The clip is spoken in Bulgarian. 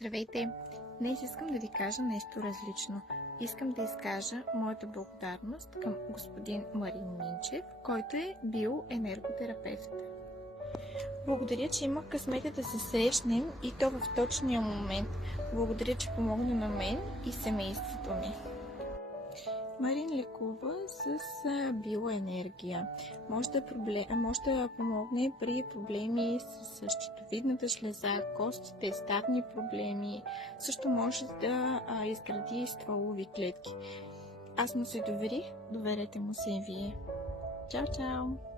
Здравейте! Днес искам да ви кажа нещо различно. Искам да изкажа моята благодарност към господин Марин Минчев, който е биоенерготерапевт. Благодаря, че имах късмета да се срещнем и то в точния момент. Благодаря, че помогна на мен и семейството ми. Марин лекува с биоенергия. Може да помогне при проблеми с щитовидната жлеза, костите, ставни проблеми. Също може да изгради стволови клетки. Аз му се доверих, доверете му се и вие. Чао, чао!